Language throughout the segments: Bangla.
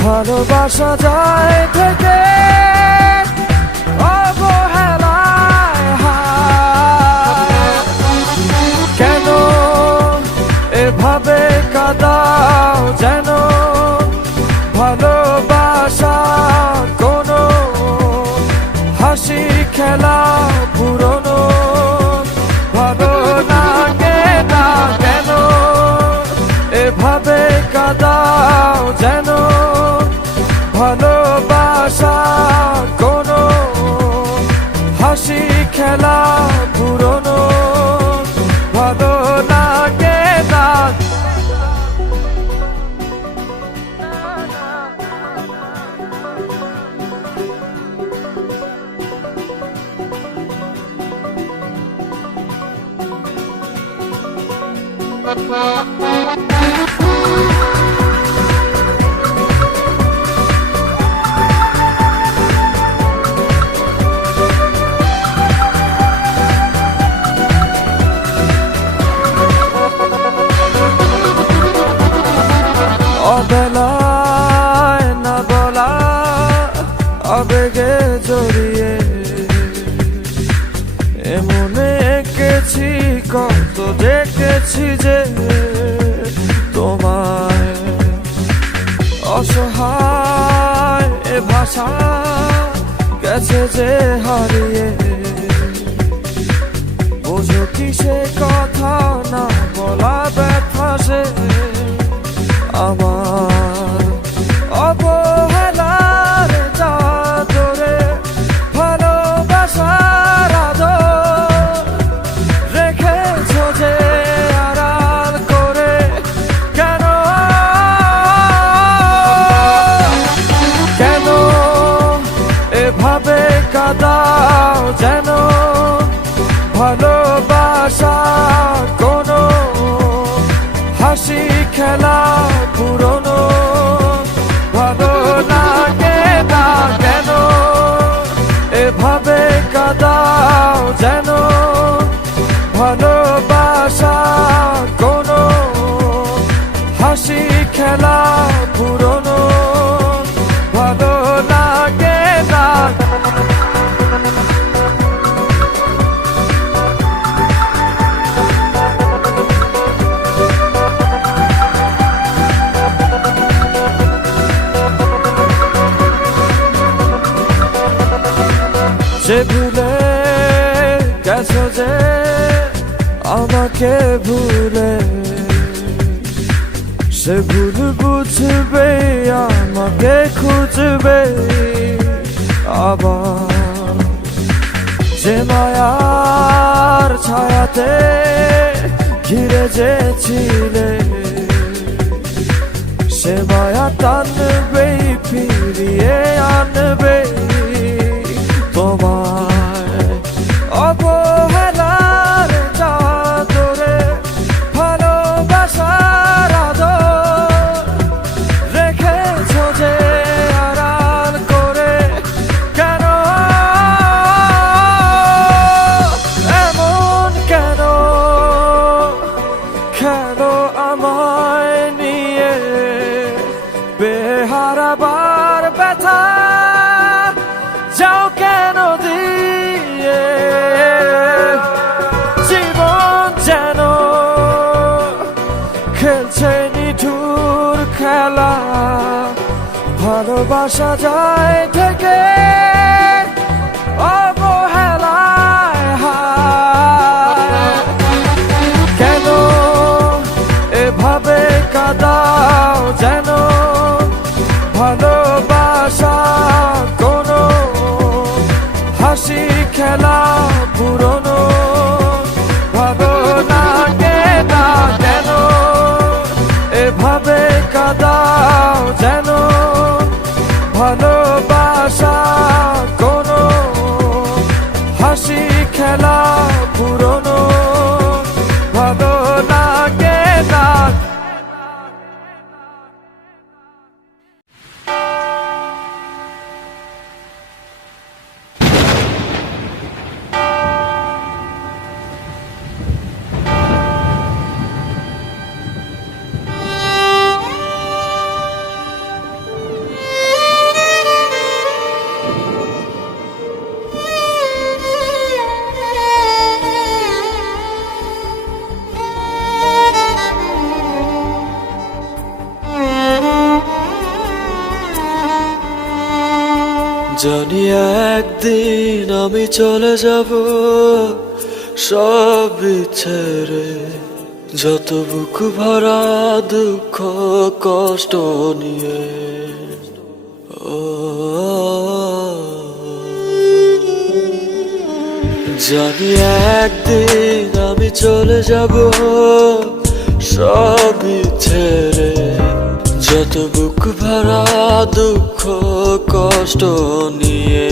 ভালোবাসা যায় থেকে অবহেলায় কেন এভাবে কাঁদাও যেন ভালোবাসা কোনো হাসি খেলা পুরনো ভালো লাগে না কেন এভাবে কাঁদাও যেন ভালোবাসা কোনো হাসি খেলা পুরনো ভালো লাগে না অবেলায় না বলা আবেগে জড়িয়ে এমনে এঁকেছি কত দেখেছি যে তোমায় অসহায় এ ভাষা গেছে যে হারিয়ে বোঝো কি সে কথা না বলা ব্যথা সে আমার অবহেলার চাদরে ভালোবাসার আদর রেখেছ যে আড়াল করে কেন কেন এভাবে কাঁদাও যেন ভালোবাসা কোনো হাসি খেলা পুরনো ভালো লাগে না কেন এভাবে কাঁদাও যেন ভালোবাসা কোনো হাসি খেলা পুরনো ভালো লাগে না যে ভুলে গেছো যে আমাকে ভুলে সে ভুল বুঝবে আমাকে খুঁজবে আবার যে মায়ার ছায়াতে ঘিরে যে ছিলে সে মায়া টানবে ফিরিয়ে আনবে তোমায় অবহেলার চাদরে ভালোবাসার আদর রেখেছ যে আড়াল করে কেন এমন কেন কেন আমায় নিয়ে বেহারাবার ব্যথা যাও কেন দিয়ে জীবন যেন খেলছে নিঠুর খেলা ভালোবাসা যায় থেকে অবহেলায় কাঁদাও যেন ভালোবাসা কোনো হাসি খেলা পুরনো ভাবনাকে না কেন এভাবে কাঁদাও যেন ভালোবাসা কোনো হাসি খেলা পুরনো ভাবনাকে না। জানি একদিন আমি চলে যাব সব ছেড়ে, যত বুক ভরা দুঃখ কষ্ট নিয়ে। ও জানি একদিন আমি চলে যাব সব ছেড়ে, যত বুক ভরা দুঃখ কষ্ট নিয়ে।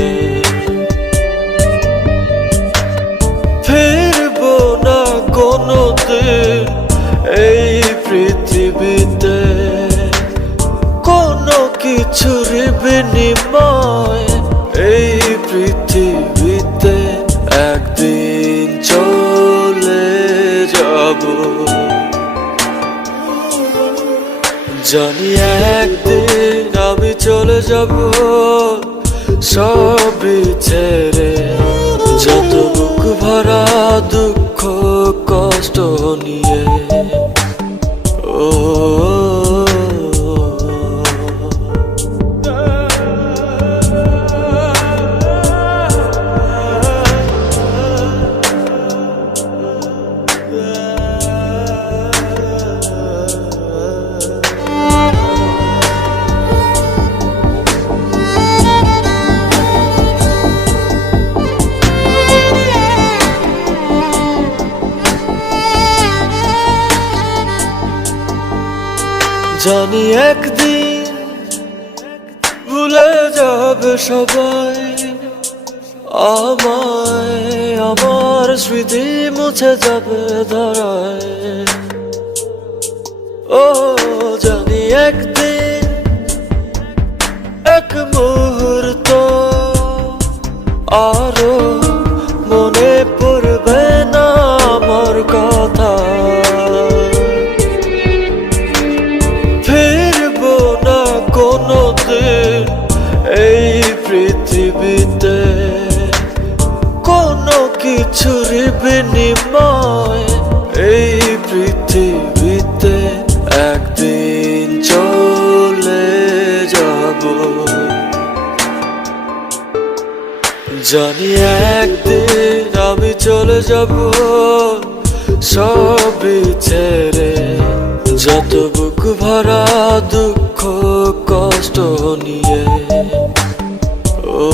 ফিরবো না কোনোদিন এই পৃথিবীতে, কোনো কিছুর বিনিময় এই পৃথিবীতে। একদিন চলে যাব, জানি একদিন আমি চলে যাব সব ছেড়ে, যত বুক ভরা দুঃখ কষ্ট নিয়ে। ও জানি একদিন ভুলে যাবে সবাই আমায়, আমার স্মৃতি মুছে যাবে ধরায়। ও জানি একদিন এক মুহূর্ত আরো মনে পড়বে না আমার কথা। কোনোদিন এই পৃথিবীতে, কোনো কিছুর বিনিময় এই পৃথিবীতে। একদিন চলে যাব, জানি একদিন আমি চলে যাব সব ছেড়ে, যত বুক ভরা দুঃখ কষ্ট নিয়ে। ও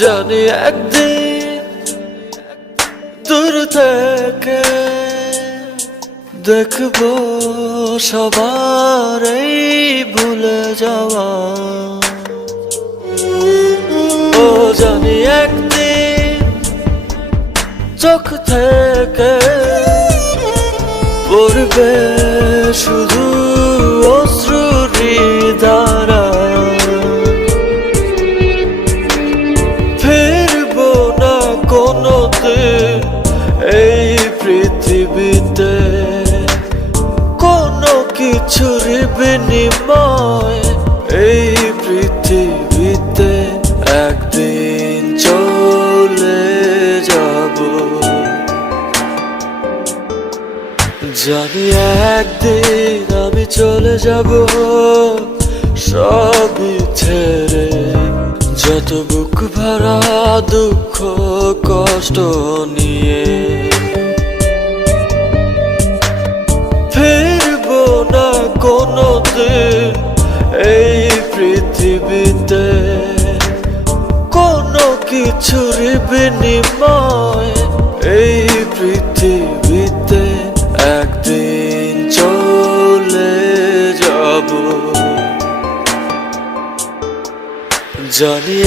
জানি একদিন দূর থেকে দেখবো সবার এই ভুলে যাওয়া। ও জানি একদিন চোখ থেকে পড়বে শুধু অশ্রুরি ধারা। ফিরবো না কোনোদিন এই পৃথিবীতে, পৃথিবীতে কোনো কিছুর বিনিময় এই পৃথিবীতে একদিন চলে যাব। জানি একদিন আমি চলে যাব সবই ছেড়ে, যত বুক ভরা দুঃখ কষ্ট নিয়ে। ফিরবো না কোনোদিন এই পৃথিবীতে কোনো কিছুর বিনিময় এই পৃথিবীতে একদিন চলে যাব। জানি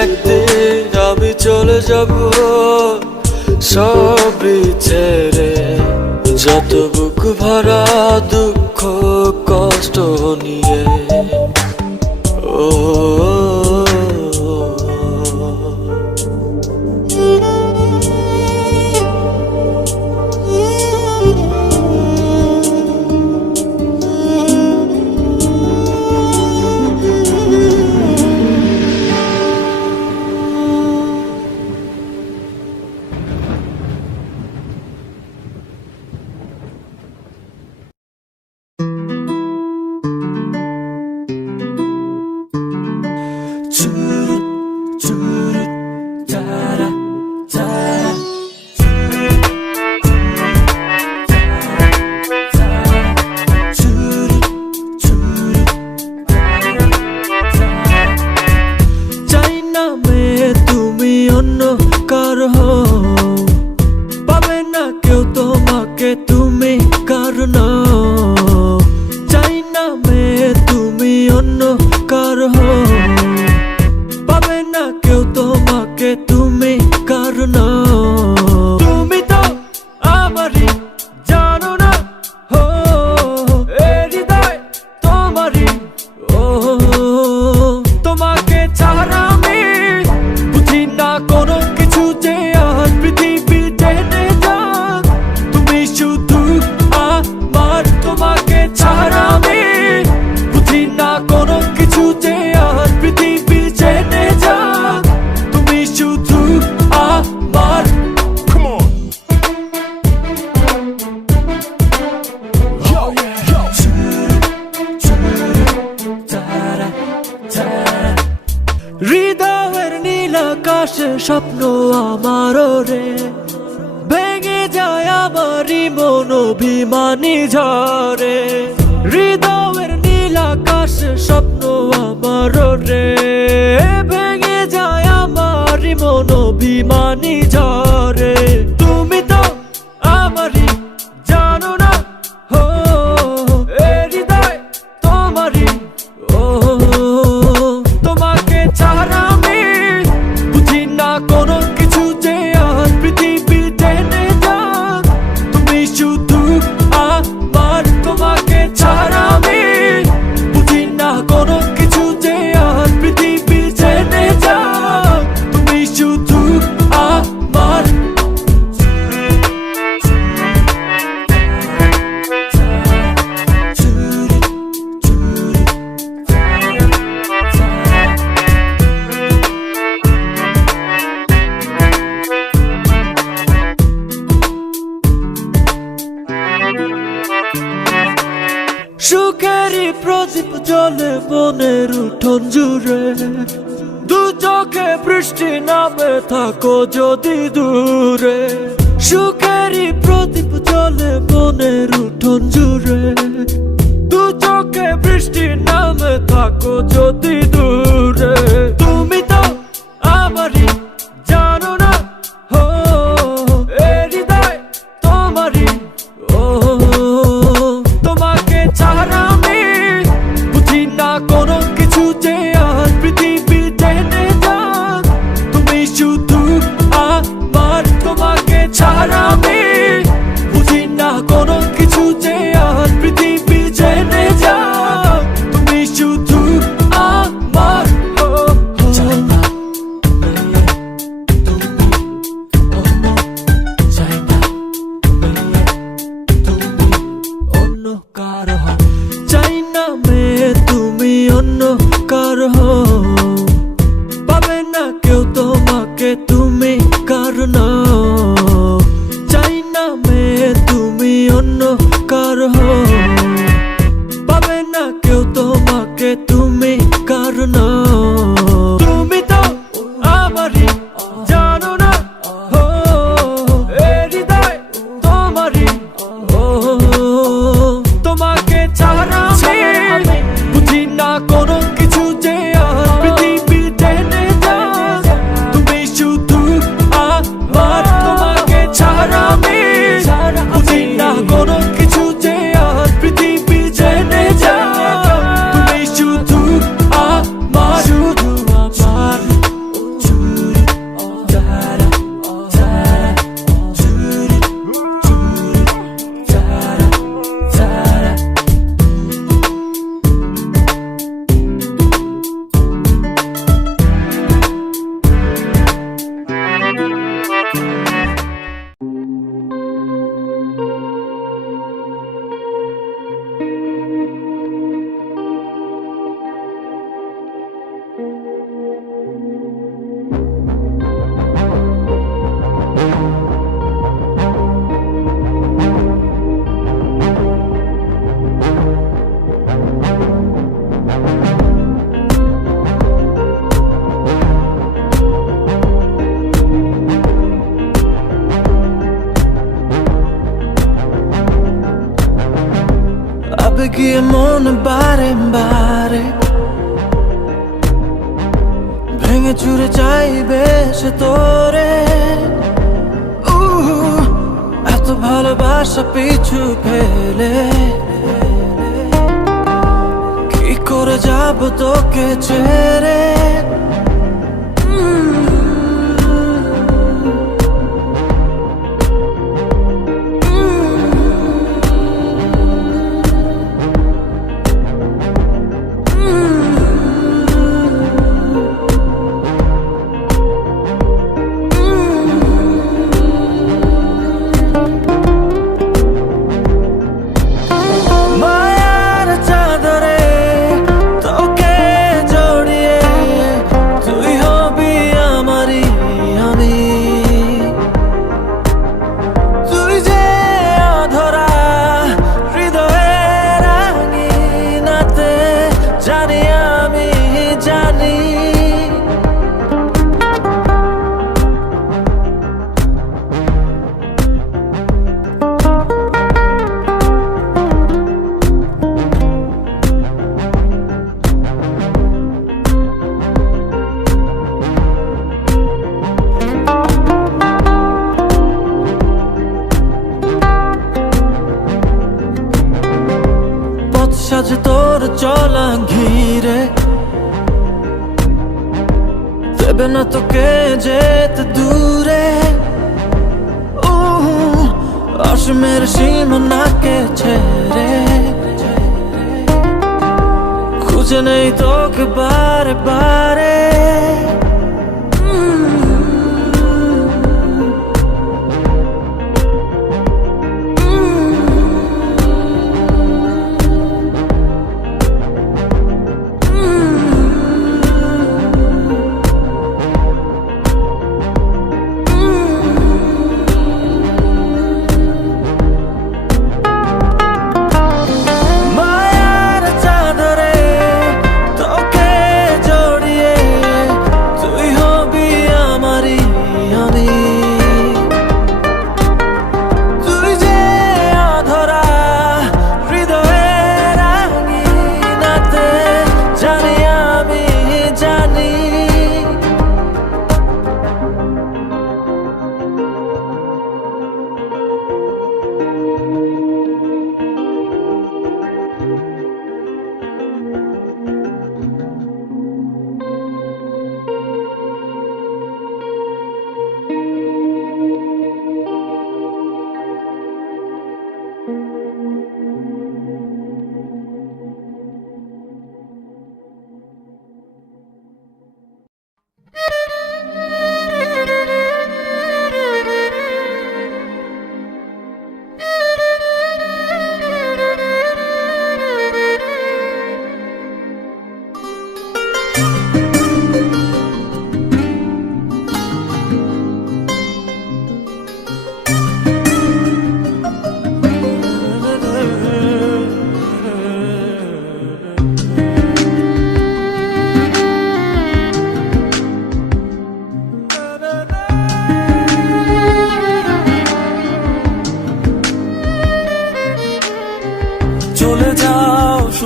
একদিন আমি চলে যাব সবই ছেড়ে, যত বুক ভরা দুঃখ কষ্ট নিয়ে। ও পাবে না কেউ তোমাকে তুমি কারণ, চাই না মেয়ে তুমি অন্য কারো, পাবে না কেউ তোমাকে তুমি কারণ। তুমি তো আমারই জানো না, হো এ হৃদয় তোমারই। ও তোমাকে ছাড়া আমি বুঝি না কোনো কিছু যে আর পৃথিবী টেনে যাক। তুমি শুধু আমার, তোমাকে ছাড়া আমি বুঝি না কোনো কিছু যে আর পৃথিবী টেনে যাক। তুমি শুধু আমার। হৃদয়ের নীল আকাশে স্বপ্ন আমার রে, ভেঙে যায় আমারই মন অভিমানী ঝরে। হৃদয়ের নীল আকাশে স্বপ্ন আমার রে, ভেঙে যায় আমারই মন অভিমানী ঝরে। তুমি তো আমারই জানো না, হো এ হৃদয় তোমারই। ও তোমাকে ছাড়া আমি বুঝি না কোনো কিছু যে আর পৃথিবী টেনে যাক। তুমি শুধু আমার, তোমাকে ছাড়া আমি বুঝি না কোনো কিছু যে আর পৃথিবী টেনে যাক। তুমি শুধু আমার। সুখেরই প্রদীপ জ্বলে মনের উঠোন জুড়ে, দু চোখে বৃষ্টি নামে থাকো যদি দূরে। সুখেরই প্রদীপ জ্বলে মনের উঠোন জুড়ে, দু চোখে বৃষ্টি নামে থাকো যদি দূরে। তুমি তো আমারই জানো না, হো এ হৃদয় তোমারই। ও তোমাকে ছাড়া আমি বুঝি না কোনো কিছু যে আর পৃথিবী টেনে যাক। তুমি শুধু আমার, তোমাকে ছাড়া আমি বুঝি না কোনো কিছু যে আর পৃথিবী টেনে যাক। তুমি শুধু আমার। জানো না ও এ হৃদয় তোমারই ও তোমাকে ছাড়া আমি বুঝি না কোনো কিছু যে আর পৃথিবী টেনে যাক তুমি শুধু আমার তোমাকে ছাড়া আমি বুঝি না কোনো কিছু যে আর পৃথিবী টেনে যাক তুমি শুধু আমার শুধু আমার আবেগীয় মন বারে বারে ভেঙে চুরে চাইবে সে তোরে এত ভালোবাসা পিছু ফেলে কি করে যাব তোকে ছেড়ে মায়ার চাদরে তোকে জড়িয়ে তুই হবি আমারই আমি তুই যে অধরা হৃদয়ের আঙিনাতে জানি আমি জানি পথ সাজে তোর চলা ঘিরে দেবে না তোকে যেতে দূরে অসীমের সীমানাকে ছেড়ে খুঁজে নেই তোকে বারে বারে মায়ার চাদরে তোকে জড়িয়ে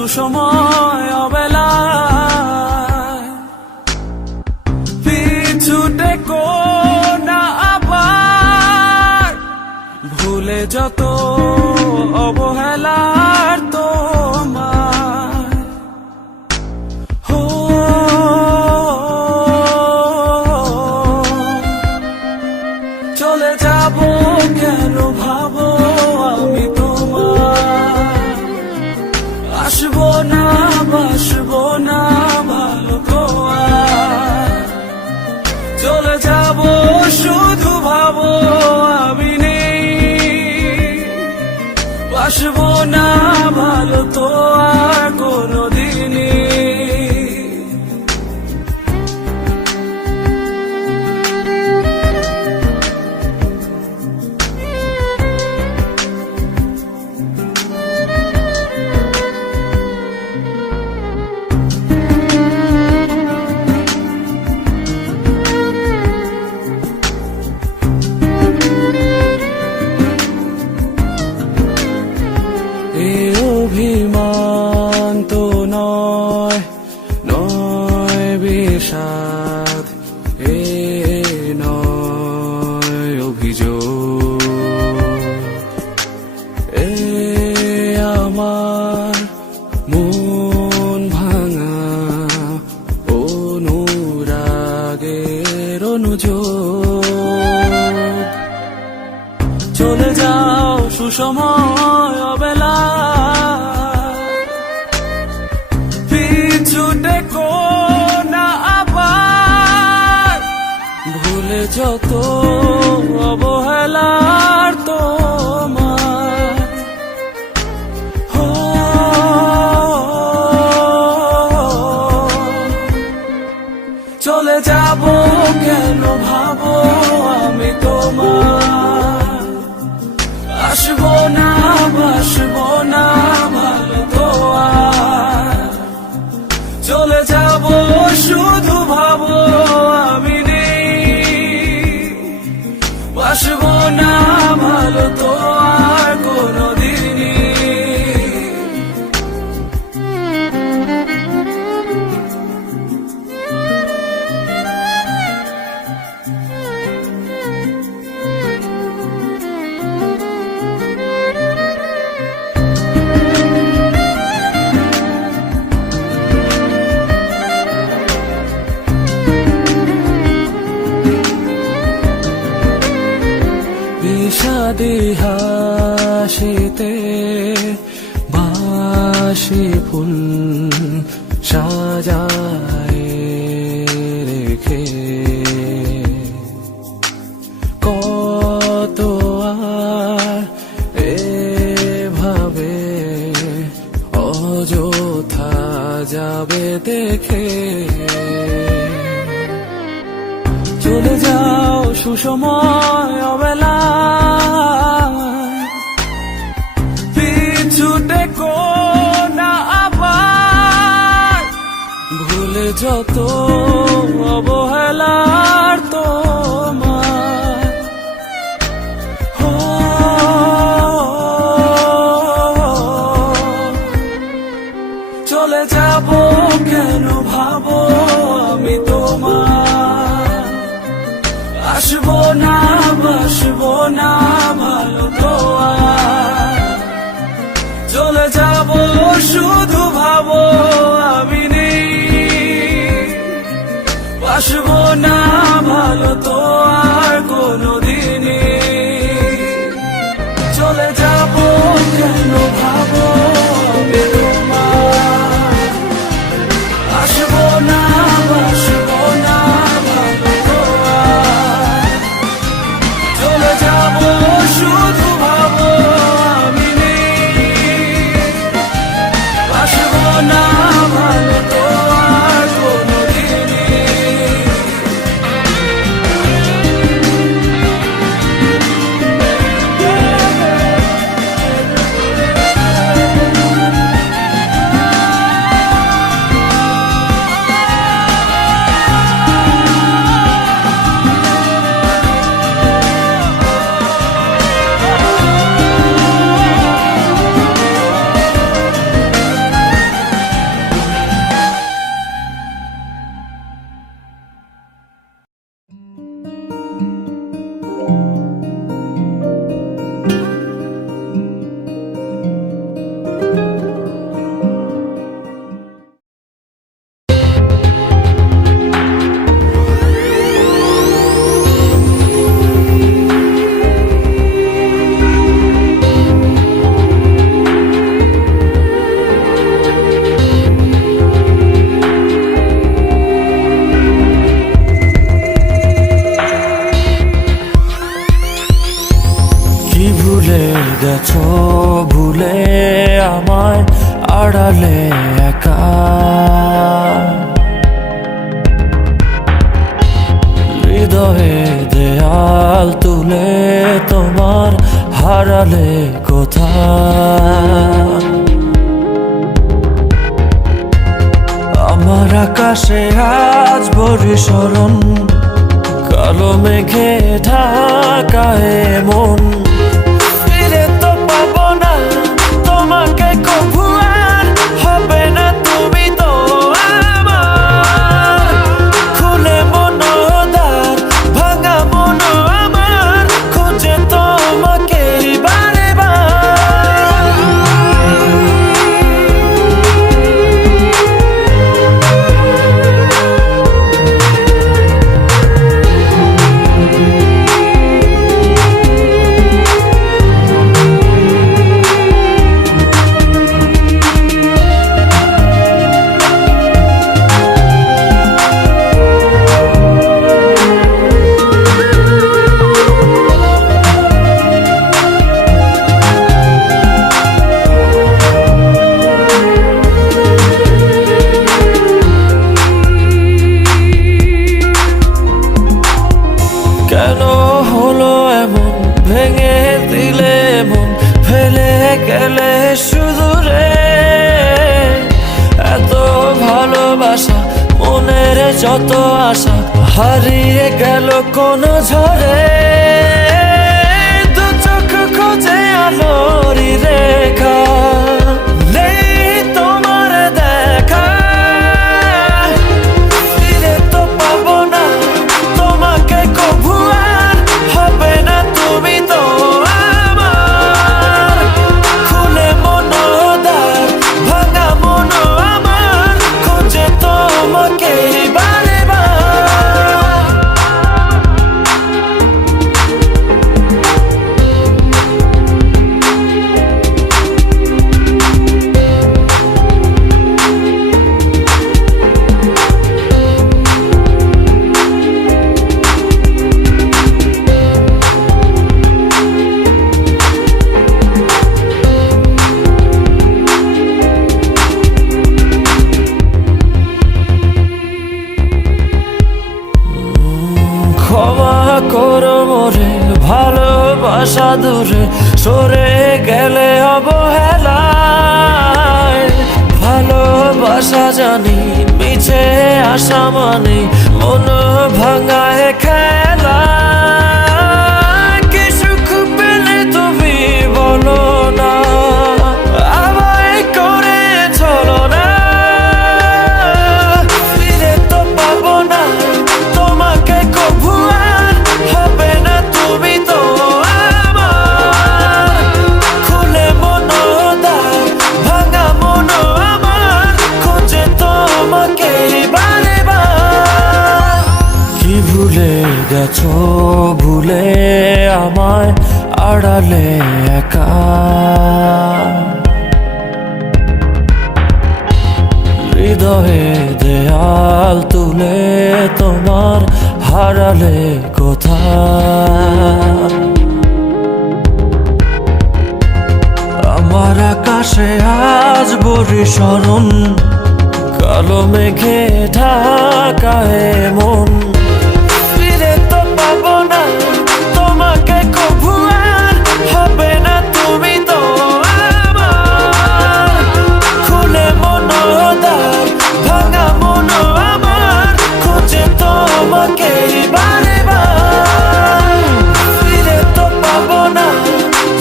সুসময় অবেলায় পিছু টেকো না আবার, ভুলে যত অবহেলার তোমার। হো চলে যাব কেন ভাবো আমি তোমার, আসবো না বাসবো না ভালো তো আর। চলে যাব শুধু ভাবো আমি নেই, বাসবো না ভালো তো আর কোনোদিনই। অভিমান তো নয়, নয় বিষাদ, এ নয় অভিযোগ, এ আমার মন ভাঙা অনুরাগের অনুযোগ। চলে যাও সুসময় অবেলা, পিছু টেকো না আবার, ভুলে যত অবহেলার তোমার। হো চলে যাব কেন ভাবো আমি তোমার, আসবো না বাসবো না ভালো তো আর। চলে যাব শুধু ভাবো আমি নেই, বাসবো না ভালো তো আর কোনোদিনই। বিষাদি হাসিতে বাসি ফুল সাজায় রেখে, কত আর এভাবে অযথা যাবে দেখে। চলে যাও সুসময় অবেলায়, পিছু টেকো না আবার, ভুলে যত অবহেলার তোমার। হো চলে যাব কেন ভাবো আমি তোমার, আসবো না বাসবো না ভালো তো আর। চলে যাব শুধু ভাবো আমি নেই, বাসবো না ভালো তো আর কোনোদিনই। চলে যাব কেন ভাবো আমি তোমার, আসবো না বাসবো না ভালো তো আর। চলে যাব শুধু ভাবো আমি নেই, বাসবো না ভালো তো আর কোনোদিনই। গেছো ভুলে আমায় আড়ালে একা, হৃদয়ে দেয়াল তুলে তোমার হারালে কোথায়। আমার আকাশে আজ বর্ষণ, কালো মেঘে ঢাকায় মন, ফিরে তো পাবো না তোমাকে কভু আর, হবে না তুমি তো আমার। খুলে মনোদ্বার ভাঙা মন আমার, খুঁজে তোমাকে বারে বার। কেন হলো এমন, ভেঙে দিলে মন, ফেলে গেলে শুধু রে। এত ভালোবাসা, মনের যত আশা, হারিয়ে গেল কোন ঝড়ে। দু চোখ খোঁজে আলোর রেখা, নেই তোমার দেখা, ফিরে তো পাবো না তোমাকে কভু আর, হবে না তুমি তো আমার। খুলে মনোদ্বার ভাঙা মন আমার, খুঁজে তোমাকে বারে বার। ক্ষমা করো মোরে, ভালোবাসা দূরে সরে গেলে অবহেলায়। ভালোবাসা জানি মিছে আশা মানে, মন ভাঙায় খেলা। কি সুখ পেলে তুমি বলো না, আমায় করে চলো না। ফিরে তো পাবো না তোমাকে কভু আর, হবে না তুমি তো আমার। খুলে মনোদ্বার ভাঙা মন আমার, খুঁজে তোমাকে বারে বার। কি ভুলে গেছো ভুলে আমায় আড়ালে একা, হৃদয়ে দেয়াল তুলে তোমার হারালে কোথায়। আমার আকাশে আজ বর্ষণ, কালো মেঘে ঢাকায় মন, ফিরে তো পাবো না তোমাকে কভু আর, হবে না তুমি তো আমার। খুলে মনোদ্বার ভাঙা মন আমার, খুঁজে তোমাকে বারে বার। ফিরে তো পাবো না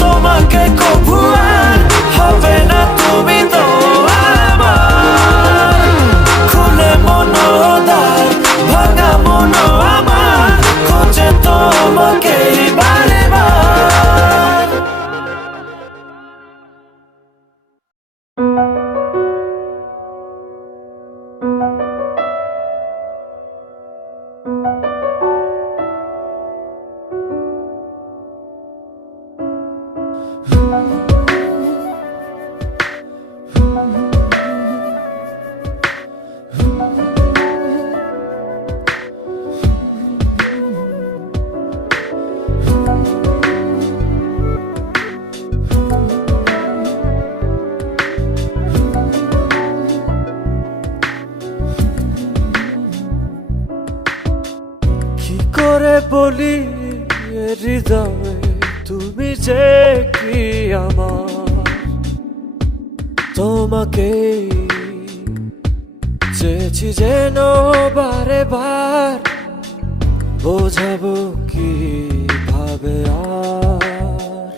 তোমাকে কভু আর, হবে না তুমি তো আমার। খুলে মনোদ্বার ভাঙা মন বলি হৃদয়ে তুমি যে কি আমার, তোমাকে চেয়েছি যেন বারে বার, বোঝাবো কি ভাবে আর।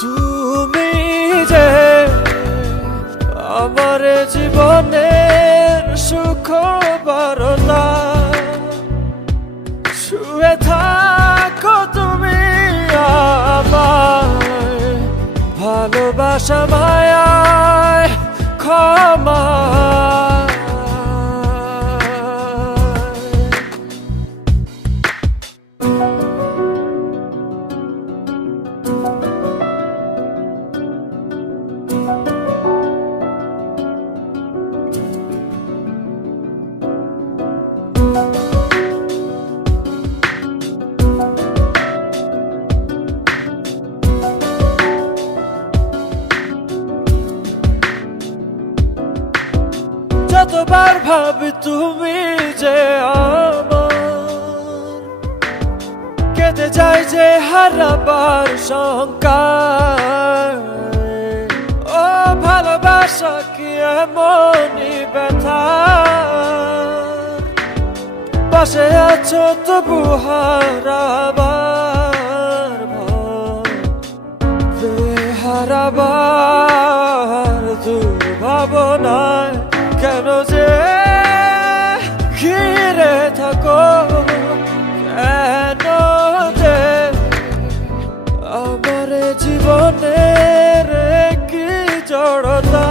তুমি যে আমার জীবনের সুখ বারতা, শুয়ে থাকো তুমি আমায়, ভালোবাসা মায়ায় ক্ষমা। যতবার ভাবি তুমি যে আমার, কেটে যায় যে হারাবার শঙ্কা। ও ভালোবাসা কি এমনই ব্যথা, পাশে আছো তবু হারাবার হারাবার দুর্ভাবনায় কেন যে ঘিরে থাকো, কেন যে আমার জীবনের কি জড়তা,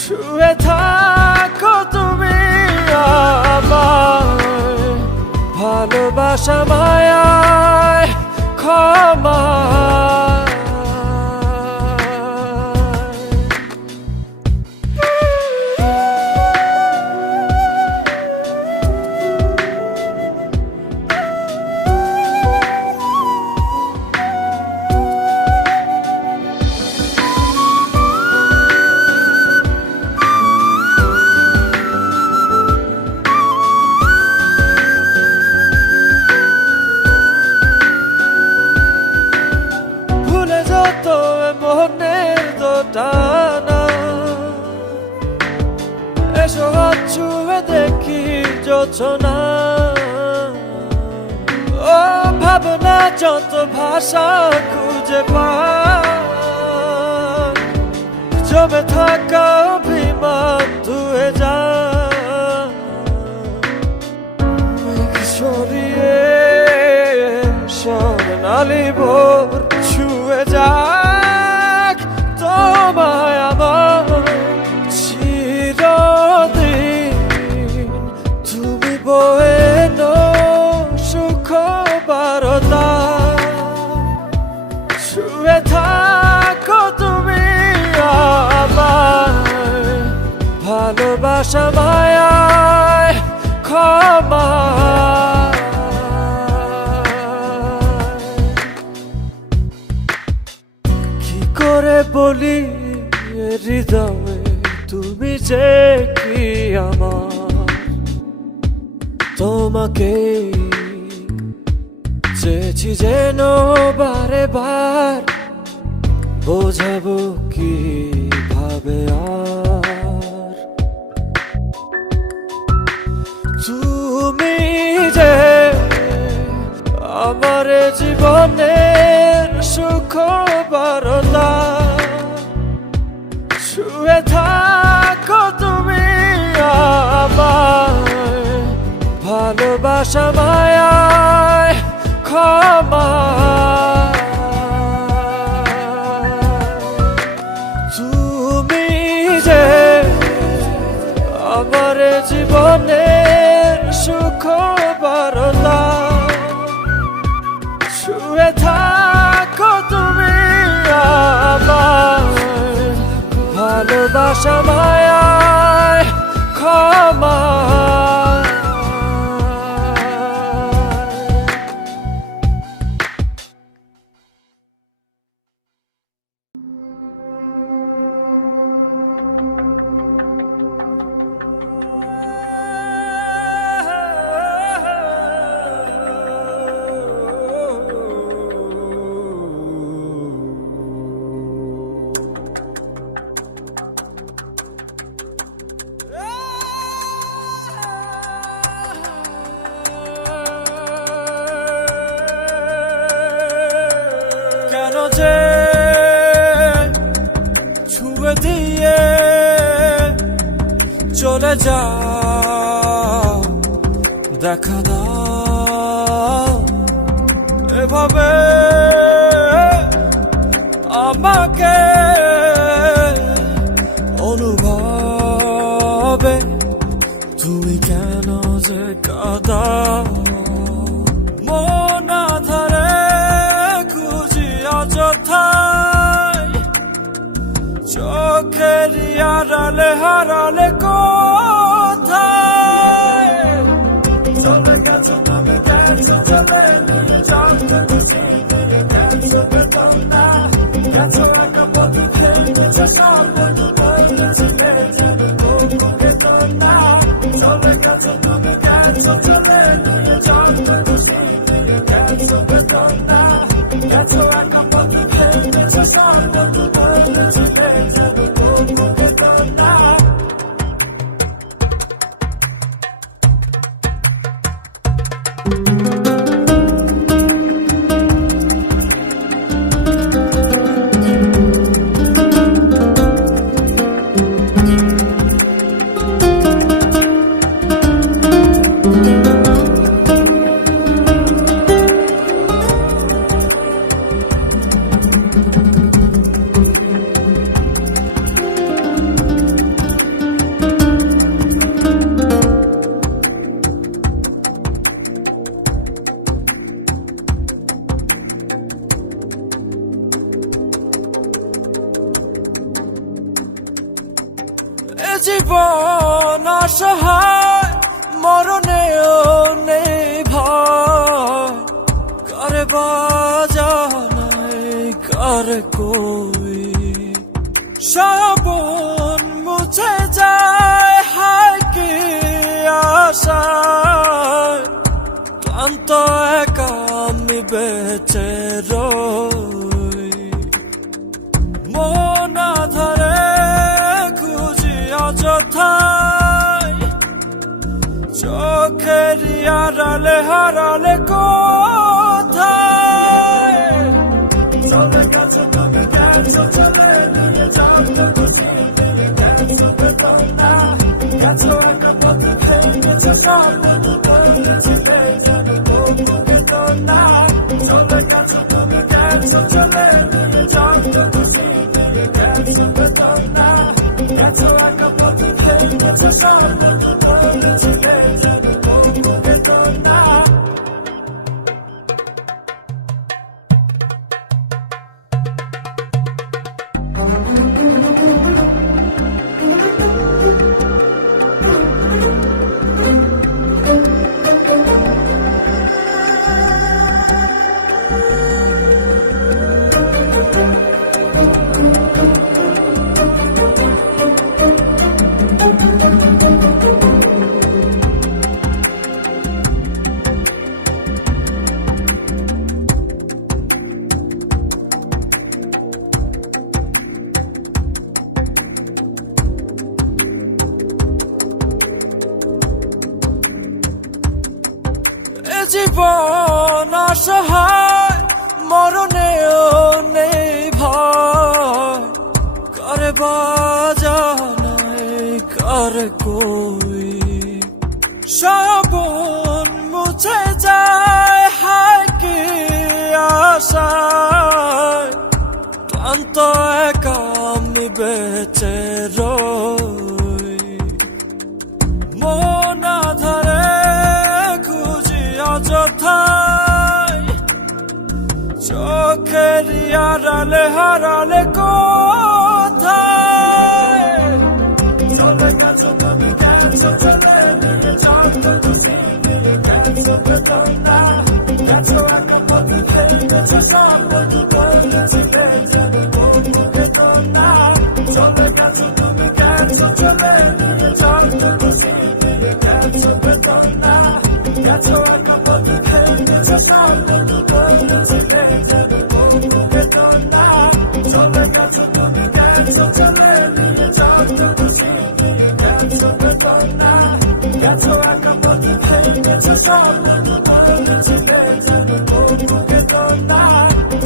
শুয়ে থাকো তুমি আমায়, ভালোবাসা মায়ায় ক্ষমা। মনের দোটানা এসো হাত ছুঁয়ে দেখি যোছনা। ও ভাবনা যত ভাষা খুঁজে পায়, জমে থাকা অভিমান ধুয়ে যায়, সরিয়ে স্বর্ণালী ভোর ছুঁয়ে যাক তোমায় আমার চিরদিন। তুমি বয়ে সুখ বারতা, শুয়ে থাকো তুমি আমায়, ভালোবাসা মায়ায় ক্ষমা। করে বলি হৃদয়ে তুমি যে কি আমার, তোমাকে চেয়েছি যেন বারে বার, বোঝাবো কি ভাবে আর। তুমি যে আমার জীবনের সুখ বারতা, শুয়ে থাকো তুমি আমায়, ভালোবাসা মায়ায় ক্ষমা। তুমি যে আমার জীবনের সুখ বারতা, শুয়ে থাকো তুমি আমায়, ভালোবাসা মায়ায় ক্ষমা। চলে যাও, দেখা দাও এভাবে আমাকে অনুভবে তুমি কেন যে কাঁদাও। মন আধারে খুঁজি অযথায়, চোখের আড়ালে হারালে কোথায়। চলে গেছো তুমি, গেছো চলে নিয়ে যাও, গেছো বেতন না, গেছো একা পথে খেয়েছো সামনে বলেছিলে যাবে তবু বেতন না। চলে গেছো তুমি, গেছো চলে নিয়ে যাও, গেছো বেতন না, গেছো একা পথে খেয়েছো সামনে বলেছিলে যাবে তবু বেতন না। এ জীবন অসহায়, মরণেও নেই ভয়, কারে বাজানাই কারে কই। শ্রাবণ মুছে যায় হায় কি আশায়, ক্লান্ত একা আমি বেঁচে রই। মন আধারে খুঁজি অযথায়, চোখের আড়ালে হারালে কোথায়। চলে গেছো তুমি, গেছো চলে নিয়ে যাও, গেছো বেতন না, গেছো একা পথে খেয়েছো সামনে বলেছিলে যাবে তবু বেতন না। চলে গেছো তুমি, গেছো চলে নিয়ে যাও, গেছো বেতন না, গেছো একা পথে খেয়েছো সামনে বলেছিলে যাবে তবু বেতন না। এ জীবন অসহায়, মরণেও নেই ভয়, কারে বাজানাই কারে কই। শ্রাবণ মুছে যায় হায় কি আশায়, ক্লান্ত একা আমি বেঁচে রই। মন আধারে খুঁজি অযথায়, চোখের আড়ালে হারালে কোথায়। চলে গেছো তুমি, গেছো চলে নিয়ে যাও, গেছো বেতন না, গেছো একা পথে খেয়েছো সামনে বলেছিলে যাবে তবু বেতন না। চলে গেছো তুমি, গেছো চলে নিয়ে যাও, গেছো বেতন না, গেছো একা পথে খেয়েছো সামনে বলেছিলে যাবে তবু বেতন না। চলে গেছো তুমি, গেছো চলে নিয়ে যাও, গেছো বেতন না, গেছো একা পথে খেয়েছো সামনে বলেছিলে যাবে তবু বেতন না।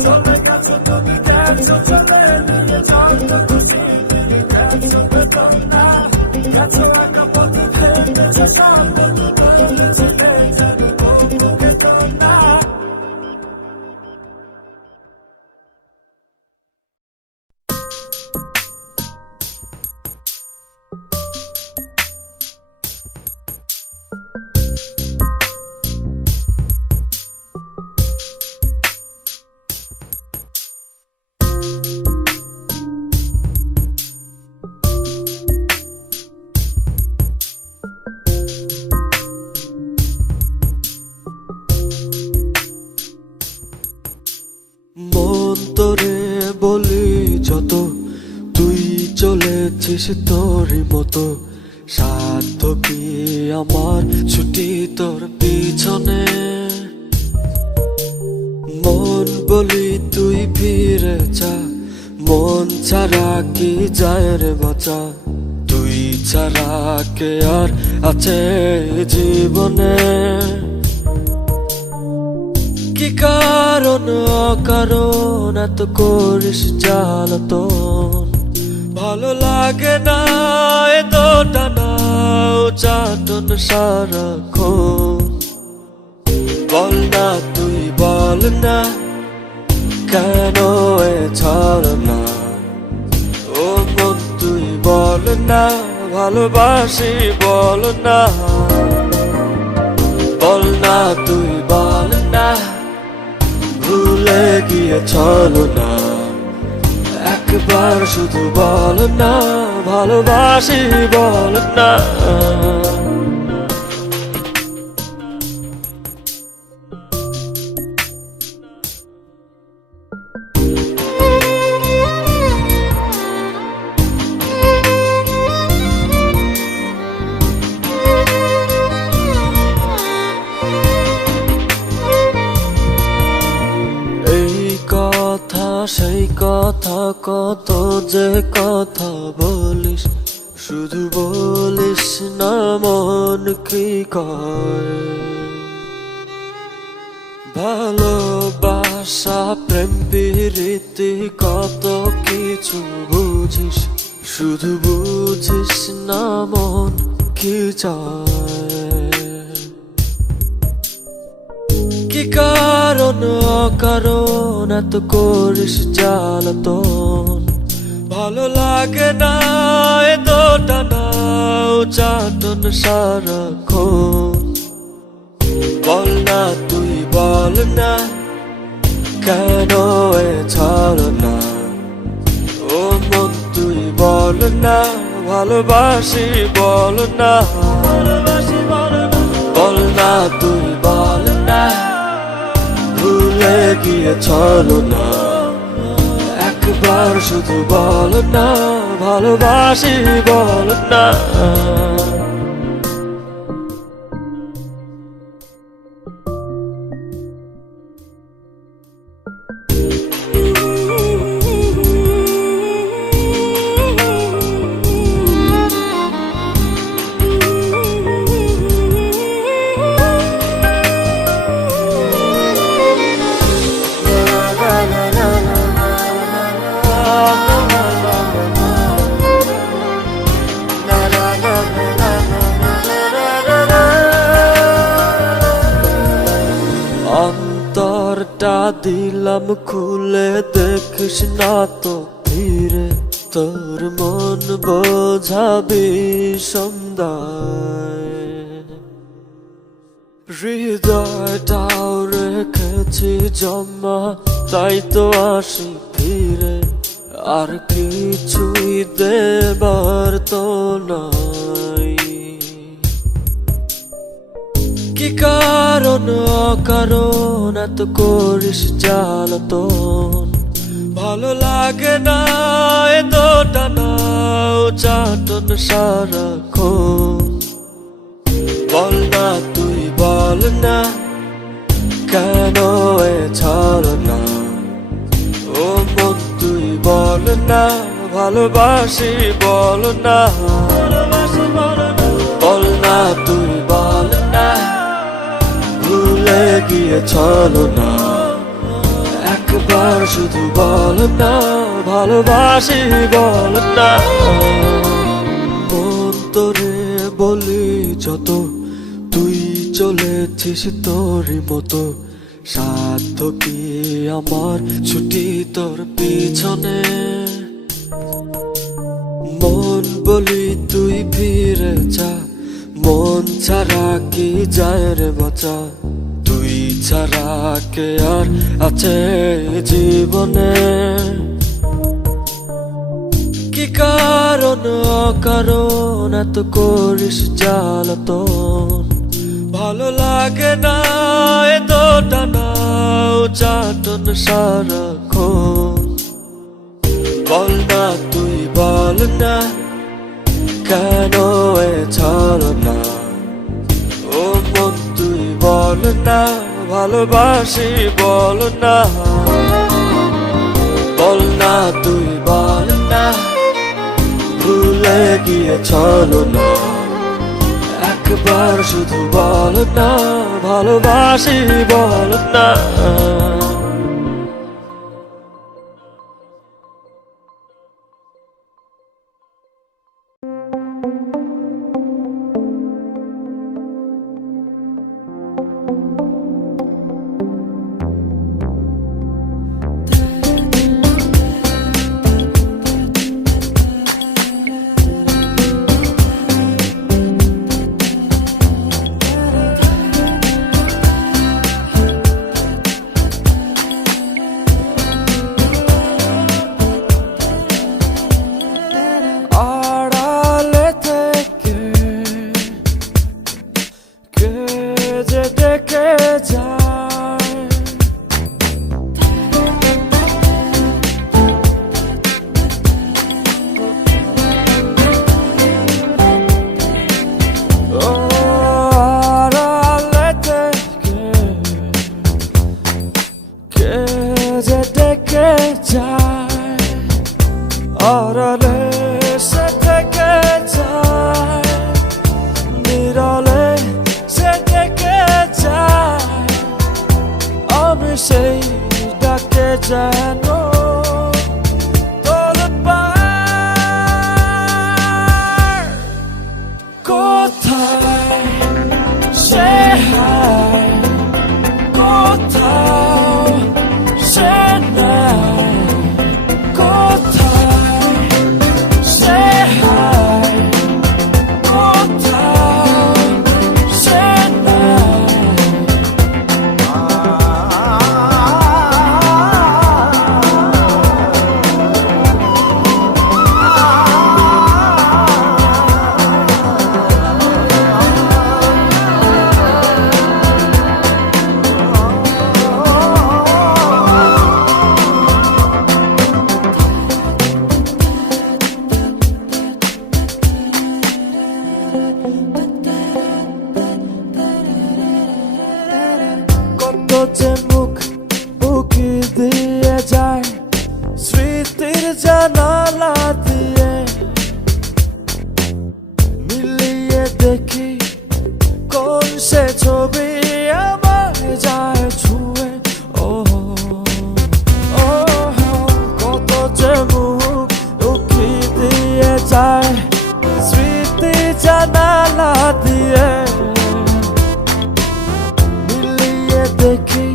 চলে গেছো তুমি, গেছো চলে নিয়ে যাও, গেছো বেতন না, গেছো একা পথে গেছো স্বপ্ন দুটো ছেলে যাবে বন্ধুকে তো না মন তোরে বলি যত তুই চলেছিস তোরই মতো সাধ্য কি আমার ছুটি তোর পিছনে মন বলি তুই ফিরে যা মন ছাড়া কি যায় রে বাঁচা তুই ছাড়া কে আর আছে জীবনে কি কারণ অকারণ এত করিস জ্বালাতন ভালো লাগে না এত টানা চাটন সারাক্ষণ বল না তুই বল না কেন এ ছাড় না ও মন তুই বল না ভালোবাসি বল না বল না তুই বল না ভুলে গিয়ে চলো না একবার শুধু বল না ভালোবাসি বল না সেই কথা কত যে কথা বলিস শুধু বলিস না মন কি কয় ভালোবাসা প্রেম প্রীতি কত কিছু বুঝিস শুধু বুঝিস না মন কি চায় কি কারণ অকারণ এত করিস জ্বালাতন ভালো লাগে না এত টানা চাটন সারাক্ষণ বল না তুই বল না কেন এ ছাড় না ও মন তুই বল না ভালোবাসি বল না বল না তুই বল না ভুলে গিয়ে চলো না একবার শুধু বল না ভালোবাসি বল না অন্তরটা দিলাম খুলে দেখিস না তো ফিরে তোর মন বোঝাবি সন্ধ্যায় হৃদয়টাও রেখেছি জমা তাই তো আসি ফিরে আর কিছুই দেবার তো নাই কি কারণ অকারণ এত করিস জ্বালাতন ভালো লাগে না এত টানা চাটন সারাক্ষণ বল না তুই বল না কেন এ ছাড় না ও মন তুই বল না ভালোবাসি বল না বল না তুই বল না ভুলে গিয়ে চলো না একবার শুধু বল না ভালোবাসি বল না মন তো যত, তুই চলেছিস তোরই মতো। সাধ্য কি আমার ছুটি তোর পিছনে, মন বলি তুই ফিরে যা, মন ছাড়া কি যায় রে বাঁচা। তুই ছাড়া কে আর আছে জীবনে, কি কারণ অকারণ এত করিস জ্বালাতন। ভালো লাগে না এত টানা চাটন সারাক্ষণ। বল না তুই বল না, কেন এ ছলনা। ও মন তুই বল না, ভালোবাসি বল না। বল না তুই বল না, ভুলে গিয়ে ছলনা। একবার শুধু বল না, ভালোবাসি বল না। আড়ালে থেকে কে যে ডেকে যায়, ও আড়ালে থেকে কে যে ডেকে যায়। আড়ালে সে থেকে যায়, নিরলে সে থেকে যায়। আমি সেই ডাকে যেন তোলপাড়। কোথায় সে হায়, কোথাও সে নাই। কোথায় সে হায়, কোথাও সে নাই। কত যে মুখ উকি দিয়ে যায় স্মৃতির জানালা দিয়ে। মিলিয়ে দেখি কোন সে ছবি আমায় যায় ছুঁয়ে। ও ও কত যে মুখ উকি দিয়ে যায় স্মৃতি জানালা দিয়ে। মিলিয়ে দেখি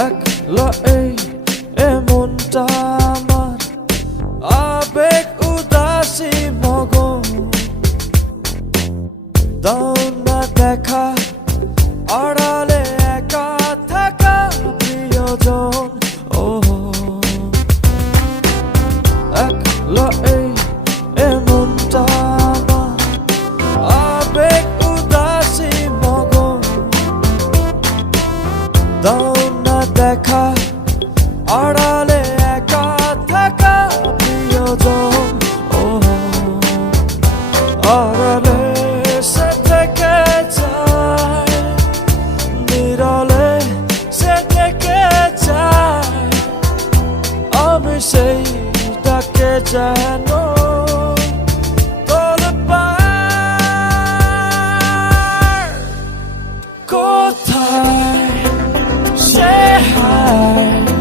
একলা এই এমনটা আমার আবেগ উদাসী মগন দাও না দেখা আড়ালে একা থাকা প্রিয়জন ও একলা এই এমনটা আমার আবেগ উদাসী মগন দাও না দেখা আড়ালে একা থাকা প্রিয়জন ও আড়ালে সে থেকে যায় নিরলে সে থেকে যায় আমি সেইটাকে যেন কোথায় সে হায়